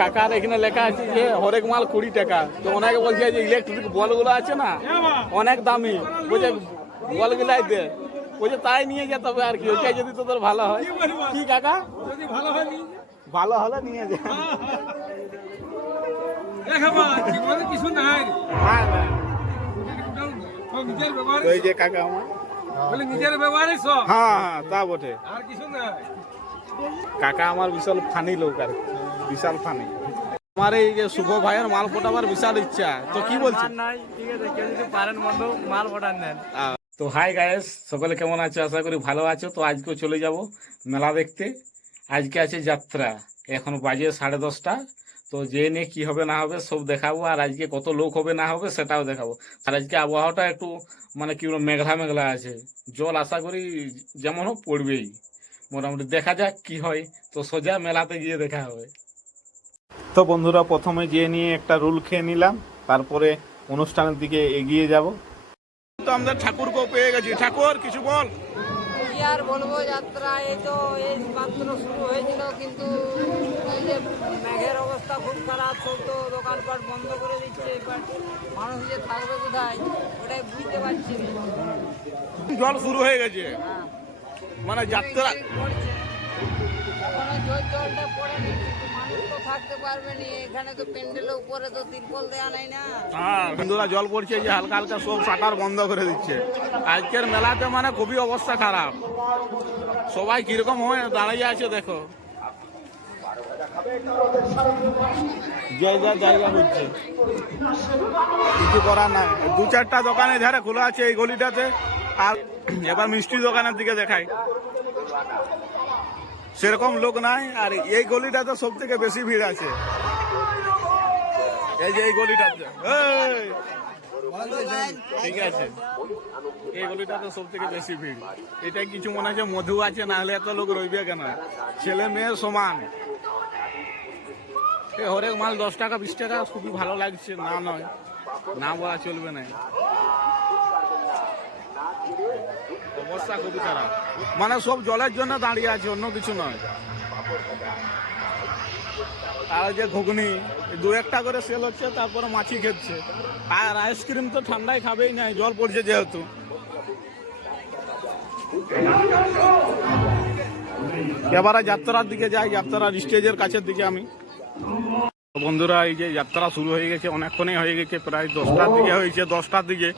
কাকার এখানে লেখা আছে যে হরেক মাল 20 টাকা। তো ওনাকে বলছে যে ইলেকট্রিক বলগুলো আছে না অনেক দামি, বলছে বলগুলাই দে, বলছে তাই নিয়ে যেতে হবে আর কি, ওইটাই যদি তোদের ভালো হয়। কি কাকা ভালো হলে নিয়ে যা। কিছু নাই ওই যে কাকা আমার নিজের ব্যবহারে সব। হ্যাঁ হ্যাঁ তা বটে। আর কিছু নাই। কাকা আমার বিশাল ফানি লোক আর কি, বিশাল ফানি। আমার এই যে শুভ ভাইয়ের মাল পটাবার বিশাল ইচ্ছা, তো কি বলছেন? ঠিক আছে, কেউ যদি পারেন বন্ধু মাল পটান নেন। তো হাই গায়েস, সকলে কেমন আছো? আশা করি ভালো আছো। তো আজকেও চলে যাব মেলা দেখতে। আজকে আছে যাত্রা, এখন বাজে 10:30। তো যে নিয়ে কি হবে না হবে সব দেখাবো, আর আজকে কত লোক হবে না হবে সেটাও দেখাবো। আর আজকে আবহাওয়াটা একটু মানে কি বলবো, মেঘলা মেঘলা আছে। জল আশা করি যেমন হোক পড়বেই, মোটামুটি দেখা যাক কি হয়। তো সোজা মেলাতে গিয়ে দেখা হবে। তো বন্ধুরা, প্রথমে গিয়ে নিয়ে একটা রুল খেয়ে নিলাম, তারপরে অনুষ্ঠানের দিকে এগিয়ে যাব। তো আমরা ঠাকুরকেও পেয়ে গেছি। ঠাকুর কিছু বল। কি আর বলবো, যাত্রা এই তো এই মাত্র শুরু হয়েছিল, কিন্তু এই যে মেঘের অবস্থা খুব খারাপ, সব তো দোকানপাট বন্ধ করে দিচ্ছে। এবার মানুষ যে থাকবে কোথায় ওটাই বুঝতে পারছি না। জল শুরু হয়ে গেছে, মানে যাত্রা পড়ছে এখনো জলটা পড়েনি, কিন্তু মানুষ তো থাকতে পারবে না। এখানে তো প্যান্ডেলের উপরে তো তিরপল দেওয়া নাই না। হ্যাঁ বন্ধুরা, জল পড়ছে যে হালকা হালকা, সব শাটার বন্ধ করে দিচ্ছে। আজকের মেলাতে মানে খুবই অবস্থা খারাপ, সবাই কিরকম হয়ে দাঁড়িয়ে আছে দেখো। জায়গা জায়গা হচ্ছে, কিছু করার নাই। 2-4টা দোকানে ধারে খোলা আছে এই গলিটাতে। আর এবার মিষ্টি দোকানের দিকে দেখাই, সেরকম লোক নাই। আর এই গলিটাতে সব থেকে বেশি ভিড় আছে, এই যে এই গলিটাতে। ঠিক আছে, এই গলিটাতে সব থেকে বেশি ভিড়। এটা কিছু মনে হচ্ছে মধু আছে, না হলে এত লোক রইবে কেন? ছেলে মেয়ে সমান। এই হরেক মাল 10 টাকা 20 টাকা, খুবই ভালো লাগছে। না নয়, না বলা চলবে না। অবস্থা খুবই খারাপ, মানে সব জলের জন্য দাঁড়িয়ে আছে, অন্য কিছু নয়। আর যে ঘুগনি 2-1টা করে সেল হচ্ছে, তারপরে মাছি খেচ্ছে। আর আইসক্রিম তো ঠান্ডায় খাবেই নাই, জল পড়ছে যেহেতু। এবারে যাত্রার দিকে যাই, যাত্রার স্টেজের কাছের দিকে আমি। বন্ধুরা, এই যে যাত্রা শুরু হয়ে গেছে, অনেকক্ষণই হয়ে গেছে, প্রায় 10টার দিকে হয়েছে, 10টার দিকে।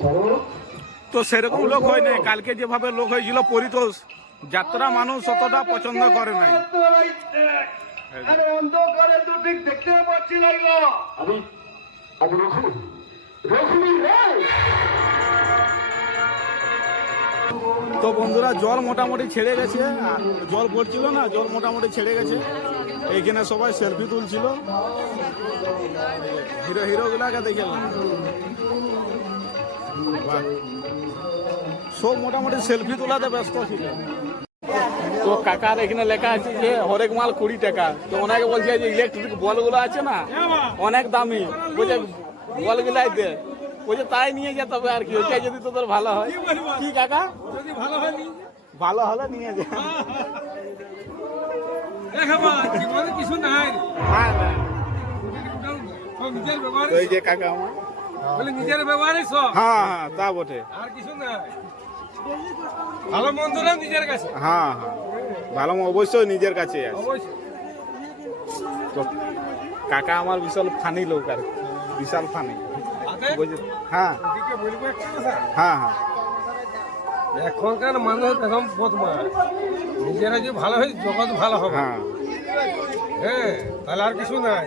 তো সেরকম লোক হয় নাই কালকে যেভাবে লোক হয়েছিল পরিতোষ। যাত্রা মানুষ অতটা পছন্দ করে নাই। তো বন্ধুরা, জল মোটামুটি ছেড়ে গেছে, আর জল পড়ছিল না, জল মোটামুটি ছেড়ে গেছে। এইখানে সবাই সেলফি তুলছিল, হিরো হিরোগুলাকে দেখে সব মোটামুটি সেলফি তোলাতে ব্যস্ত ছিল। তো কাকার এখানে লেখা আছে যে হরেক মাল 20 টাকা। তো ওনাকে বলছে যে ইলেকট্রিক বলগুলো আছে না অনেক দামি, বলছে বলগুলাই দে, বলছে তাই নিয়ে যেতে হবে আর কি, ওইটাই যদি তোদের ভালো হয়। কি কাকা ভালো হলে নিয়ে যা। কিছু নাই। ওই যে কাকা আমার নিজের ব্যবহারে সব। হ্যাঁ হ্যাঁ তা বটে। আর কিছু নাই। ভালো মন্দরা নিজের কাছে। হ্যাঁ হ্যাঁ, ভালো অবশ্যই নিজের কাছে আছে। তো কাকা আমার বিশাল ফানি লোক আর কি, বিশাল ফানি। হ্যাঁ হ্যাঁ হ্যাঁ, এখনকার মানুষ এখন বদমাশ। নিজেরা যে ভালো হয়, জগৎ ভালো হবে। হ্যাঁ হ্যাঁ, তাহলে আর কিছু নাই।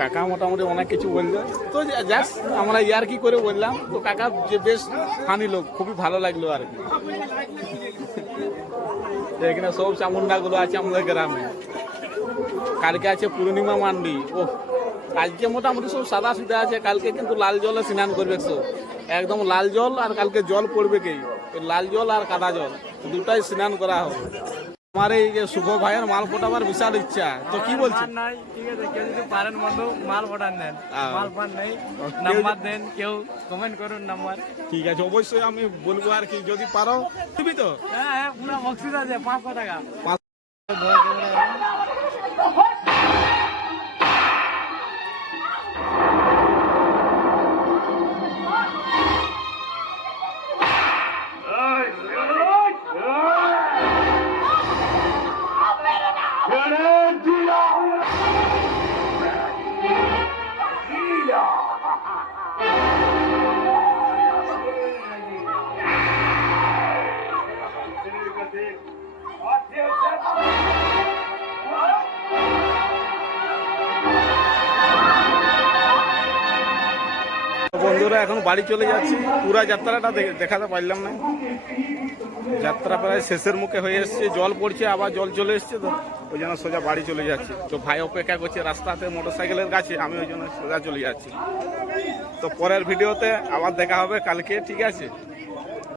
কাকা মোটামুটি অনেক কিছু বললো। তো জাস্ট আমরা ইয়ার কি করে বললাম। তো কাকা যে বেশ ফানি লোক, খুবই ভালো লাগলো আর কি। এখানে সব চামুন্ডাগুলো আছে আমাদের গ্রামে। কালকে আছে পূর্ণিমা মান্ডি। ও আজকে মোটামুটি সব সাদা সিধা আছে, কালকে কিন্তু লাল জলে স্নান করবে সব, একদম লাল জল। আর কালকে জল পড়বে কি, লাল জল আর কাদা জল দুটাই স্নান করা হবে। আমার এই যে শুভ ভাইয়ের মাল পটাবার বিশাল ইচ্ছা, তো কি বলছেন? নাই, ঠিক আছে, কেউ যদি পারেন বন্ধু মাল অর্ডার নেন, আহ। মাল পান নেই কেউ- নাম্বার দেন, কেউ কমেন্ট করুন নাম্বার। ঠিক আছে, অবশ্যই আমি বলবো আর কি, যদি পারো দিবি তো। হ্যাঁ হ্যাঁ, পুরো বক্সিস আছে 500 টাকা। বন্ধুরা এখন বাড়ি চলে যাচ্ছি, পুরা যাত্রাটা দেখাতে পারলাম না। যাত্রা প্রায় শেষের মুখে হয়ে এসছে, জল পড়ছে, আবার জল চলে এসছে, তো ওই জন্য সোজা বাড়ি চলে যাচ্ছি। তো ভাই অপেক্ষা করছে রাস্তাতে মোটরসাইকেলের কাছে, আমি ওই জন্য সোজা চলে যাচ্ছি। তো পরের ভিডিওতে আবার দেখা হবে কালকে, ঠিক আছে।